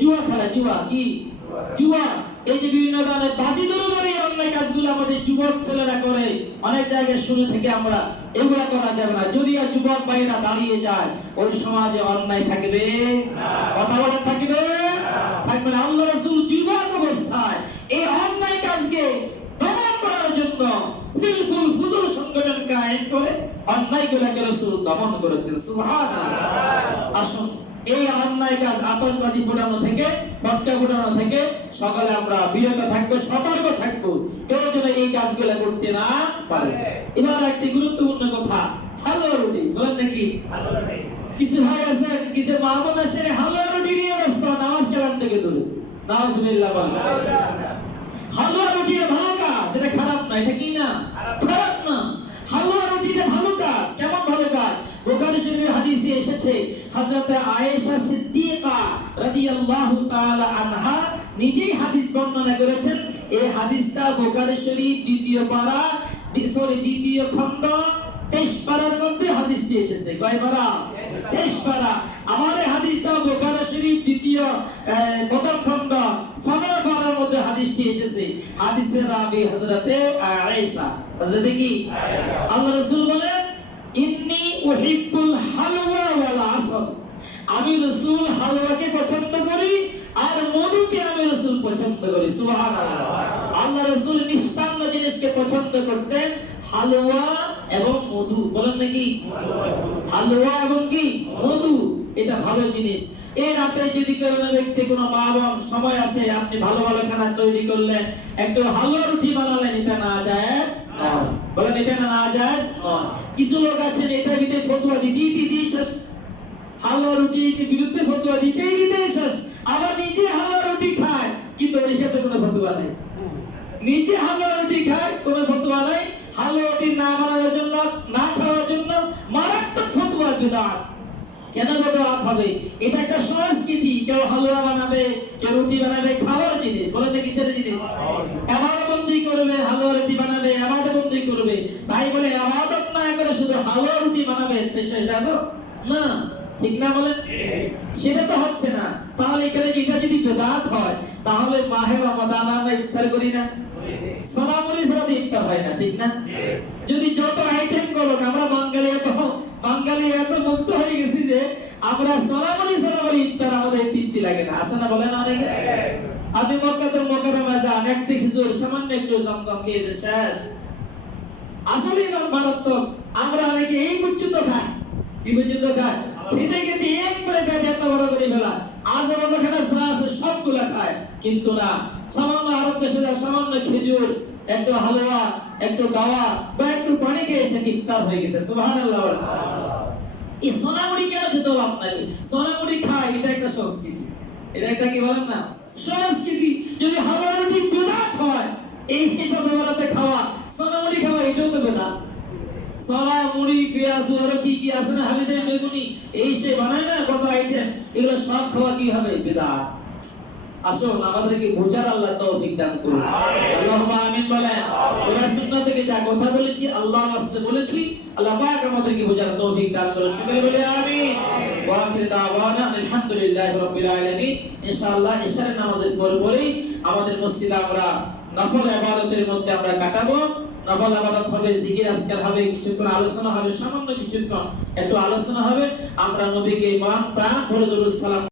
জুয়া খেলা, জুয়া কি? জুয়া। এই যে বিভিন্ন ধরনের বাজি ধরে অন্যায় কাজগুলো আমাদের যুবক ছেলেরা করে। অনেক জায়গায় শুনে থেকে আমরা এগুলা করা যাবে না। যদি আর যুবক ভাইরা দাঁড়িয়ে যায়, ওই সমাজে অন্যায় থাকবে? কথা বলা থাকবে? থাকবে না। আল্লাহ রাসূল যুবক অবস্থায় এই অন্যায় কাজকে দমন করার জন্য ফিলফুল ফুজুর সংগঠন কায়েম করে অন্যায় গুলাকে রাসূল দমন করেছেন। সুবহানাল্লাহ। আসুন। এই অন্যায় কাজ আতঙ্কবাদী ফোটানো থেকে ফটকা ফোটানো থেকে সকালে আমরা বিরত থাকব সতর্ক থাকব। কেউ যেন এই কাজগুলো করতে না পারে। এবার একটি গুরুত্বপূর্ণ কথা হালুয়া রুটি বলেন নাকি? কিছু ভাই আছেন কিছু মাহমুদ আছেন হালুয়া রুটি নিয়ে নামাজ কালাম থেকে দূরে। নামাজ বিল্লাহ হালুয়া রুটি। ভালো কাজ এটা খারাপ না এটা কি না খারাপ না হালুয়া রুটি এটা ভালো কাজ কেমন ভালো কাজ বুখারী শরীফে হাদিসে এসেছে হযরত আয়েশা সিদ্দিকা রাদিয়াল্লাহু তাআলা আনহা নিজেই হাদিস বর্ণনা করেছেন এই হাদিসটা বুখারী শরীফ দ্বিতীয় পারা সরি দ্বিতীয় খণ্ড তেইশ পারার মধ্যে হাদিসটি এসেছে। কয় পারা? তেইশ পারা। আমার এই হাদিসটা বুখারী শরীফ দ্বিতীয় প্রথম খণ্ড পনেরো পারার মধ্যে হাদিসটি এসেছে। হাদিসের রাবি হযরতে আয়েশা। হযরতে কি? আল্লাহ রাসূল বলেন ইন্নি উহিব্বুল আমি রাসূল হালওয়াকে পছন্দ করি আর মধুকে আমি রাসূল পছন্দ করি, সুবহানাল্লাহ। আল্লাহ রাসূল মিষ্টান্ন জিনিসকে পছন্দ করতেন হালওয়া এবং মধু। বলেন নাকি? হালুয়া এবং কি? মধু, এটা ভালো জিনিস। রাতে যদি কোনো ব্যক্তি, কোনো মা বোন, সময় আছে, আপনি ভালো ভালো খানা তৈরি করলেন, একটু হালুয়া রুটি বানালেন, এটা না নয়। বলেন, এটা না নয়। কিছু লোক আছেন এটা ভিতরে ফতুয়া দিতেই দিতেই শেষ। হালুয়া রুটি বিরুদ্ধে ফতুয়া দিতেই দিতেই শেষ। আবার নিজে হালুয়া রুটি খায়, কিন্তু ওর ক্ষেত্রে কোনো ফতুয়া নেই। নিজে হালুয়া রুটি খায়, কোনো ফতুয়া নাই। হালুয়া রুটি না বানানোর জন্য, না খাওয়ার জন্য মারাত্মক ফতুয়া বিদাত কেন বিদাত হবে? এটা একটা সংস্কৃতি। কেউ হালুয়া বানাবে, কেউ রুটি বানাবে, খাওয়ার জিনিস। বলে দেখি ছেলে জিনিস? এবার বন্দি করবে, হালুয়া রুটি বানাবে এবার বন্দি করবে। তাই বলে আবাদত না করে শুধু হালুয়া রুটি বানাবে সেটা তো না। ঠিক না বলেন? সেটা তো হচ্ছে না। তাহলে এখানে যেটা যদি বেদাত হয়, তাহলে মাহে রমাদান আমরা ইফতার করি না। সোনামুড়ি ছাড়া ইফতার হয় না, ঠিক না? যদি যত আইটেম করো আমরা বাঙালি এত বাঙালি এত মুক্ত হয়ে গেছি যে আমরা সোনামুড়ি ছাড়া ইফতার আমাদের তৃপ্তি লাগে না। আসে না বলেন অনেকে? আপনি মক্কাতুল মোকাররমা যান, একটি খিজুর, সামান্য একটু জমজম খেয়ে যে শেষ। আসলে মারাত্মক। আমরা অনেকে এই পর্যন্ত খাই। কি পর্যন্ত খাই? কিন্তু না, সামান্য আরব দেশে সামান্য খেজুর, একটু হালুয়া, একটু গাওয়া বা একটু পানি খেয়েছে, ইফতার হয়ে গেছে। বলেন। এই সোনামুড়ি কেন খেতে হবে আপনাকে? সোনামুড়ি খায়, এটা একটা সংস্কৃতি। এটা একটা কি বলেন না? সংস্কৃতি। যদি হালুয়া রুটি বেদাত হয়, এই হিসাব খাওয়া, সোনামুড়ি খাওয়া এটাও তো বেদাত। সরা মুড়ি, পেঁয়াজ, আরও কি কি আছে না হালিদে বেগুনি, এই সে বানায় না, কত আইটেম এগুলো সব খাওয়া কি হবে? বেদাত। আসুন, আমাদেরকে বোঝার আল্লাহ তৌফিক দান করুন। আল্লাহুম্মা আমিন বলেন। থেকে যা কথা বলেছি, আল্লাহ ওয়াস্তে বলেছি। আল্লাহ পাক আমাদেরকে বোঝার তৌফিক দান করুন। বলে দাওয়ানা রাব্বিল আলামিন। ইনশাআল্লাহ নামাজের পর পরেই আমাদের মসজিদে আমরা নফল ইবাদতের মধ্যে আমরা কাটাবো। নফল আবাদত হবে জিকির আজকার হবে, কিছুক্ষণ আলোচনা হবে, সামান্য কিছুক্ষণ একটু আলোচনা হবে। আমরা নবীকে মহান প্রাণ ভরে সালাম